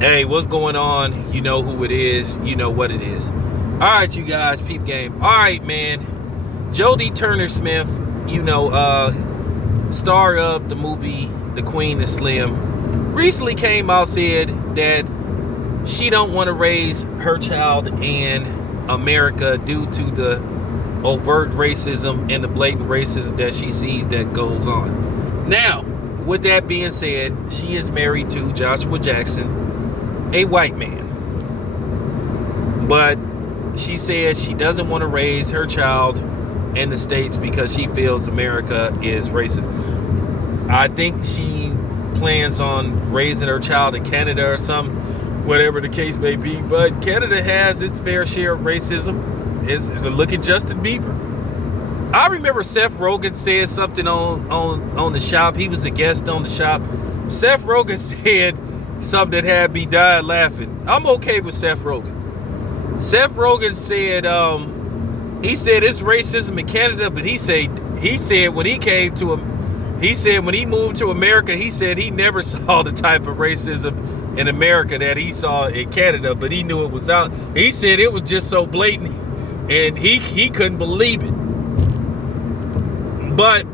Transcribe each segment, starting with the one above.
Hey, what's going on? You know who it is. You know what it is. All right, you guys, peep game. All right, man. Jodie Turner-Smith, star of the movie The Queen is Slim, recently came out, said that she don't want to raise her child in America due to the overt racism and the blatant racism that she sees that goes on. Now, with that being said, she is married to Joshua Jackson, a white man. But she says she doesn't want to raise her child in the States because she feels America is racist. I think she plans on raising her child in Canada or some, whatever the case may be. But Canada has its fair share of racism. Look at Justin Bieber. I remember Seth Rogen said something on the shop. He was a guest on the shop. Seth Rogen said something that had me dying laughing. I'm okay with Seth Rogen. Seth Rogen said he said it's racism in Canada, but he said when he moved to America, he said he never saw the type of racism in America that he saw in Canada, but he knew it was out. He said it was just so blatant, and he couldn't believe it. But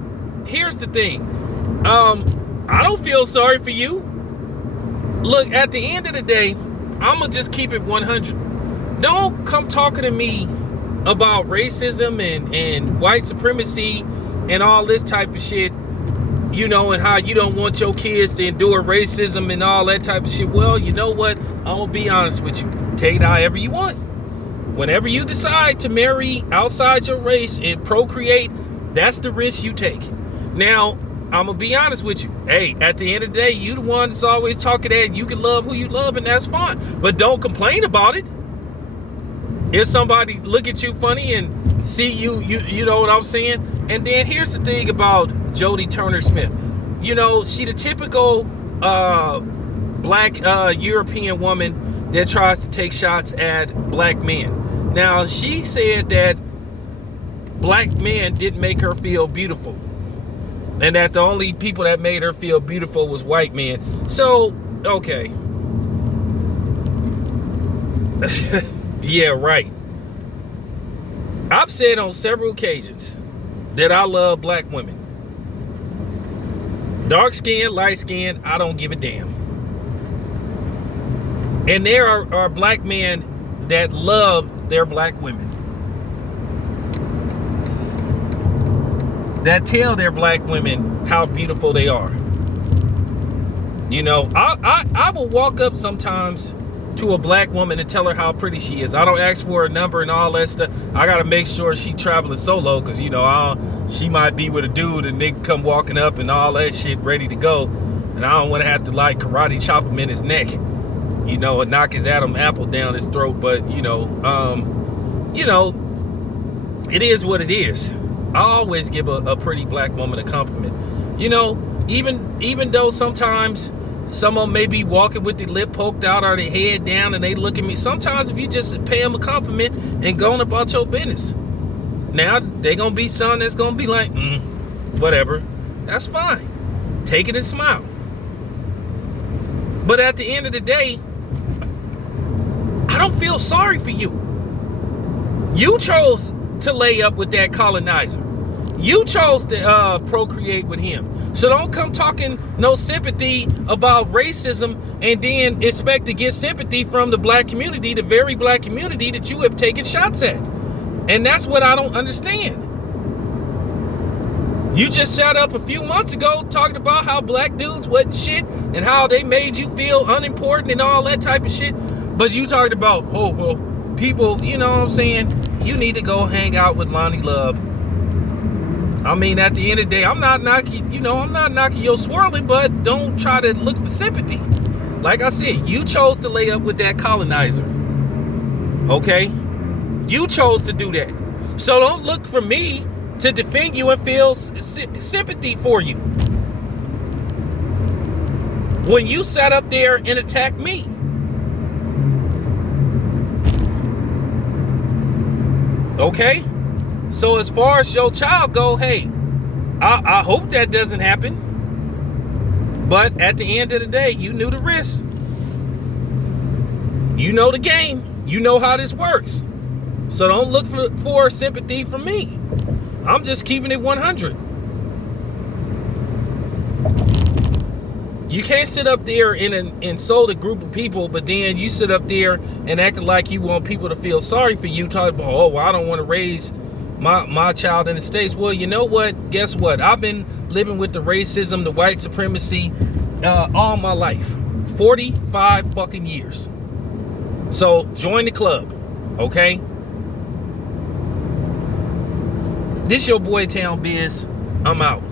here's the thing. I don't feel sorry for you. Look, at the end of the day, I'm going to just keep it 100. Don't come talking to me about racism and white supremacy and all this type of shit, and how you don't want your kids to endure racism and all that type of shit. Well, you know what? I'm going to be honest with you. Take it however you want. Whenever you decide to marry outside your race and procreate, that's the risk you take. Now, I'm going to be honest with you. Hey, at the end of the day, you the one that's always talking that you can love who you love, and that's fine. But don't complain about it. If somebody look at you funny and see you know what I'm saying? And then here's the thing about Jodie Turner-Smith. She the typical black European woman that tries to take shots at black men. Now, she said that black men didn't make her feel beautiful, and that the only people that made her feel beautiful was white men. So, okay. Yeah, right. I've said on several occasions that I love black women. Dark skin, light skin, I don't give a damn. And there are black men that love their black women, that tell their black women how beautiful they are. I will walk up sometimes to a black woman and tell her how pretty she is. I don't ask for her number and all that stuff. I gotta make sure she traveling solo, because she might be with a dude and they come walking up and all that shit ready to go, and I don't want to have to like karate chop him in his neck, and knock his Adam Apple down his throat. But it is what it is. I always give a pretty black woman a compliment. Even though sometimes someone may be walking with their lip poked out or their head down and they look at me. Sometimes if you just pay them a compliment and go on about your business. Now, they going to be some that's going to be like, whatever. That's fine. Take it and smile. But at the end of the day, I don't feel sorry for you. You chose to lay up with that colonizer. You chose to procreate with him. So don't come talking no sympathy about racism and then expect to get sympathy from the black community, the very black community that you have taken shots at. And that's what I don't understand. You just shut up a few months ago talking about how black dudes wasn't shit and how they made you feel unimportant and all that type of shit. But you talked about, people, you know what I'm saying? You need to go hang out with Lonnie Love. I mean, at the end of the day, I'm not knocking your swirling, but don't try to look for sympathy. Like I said, you chose to lay up with that colonizer. Okay? You chose to do that. So don't look for me to defend you and feel sympathy for you when you sat up there and attacked me. Okay? So as far as your child go, hey, I hope that doesn't happen. But at the end of the day, you knew the risk. You know the game. You know how this works. So don't look for sympathy from me. I'm just keeping it 100. You can't sit up there and insult a group of people, but then you sit up there and act like you want people to feel sorry for you, talking about, oh, well, I don't want to raise my child in the States. Well, you know what? Guess what? I've been living with the racism, the white supremacy all my life. 45 fucking years. So join the club, okay? This your boy Town Biz. I'm out.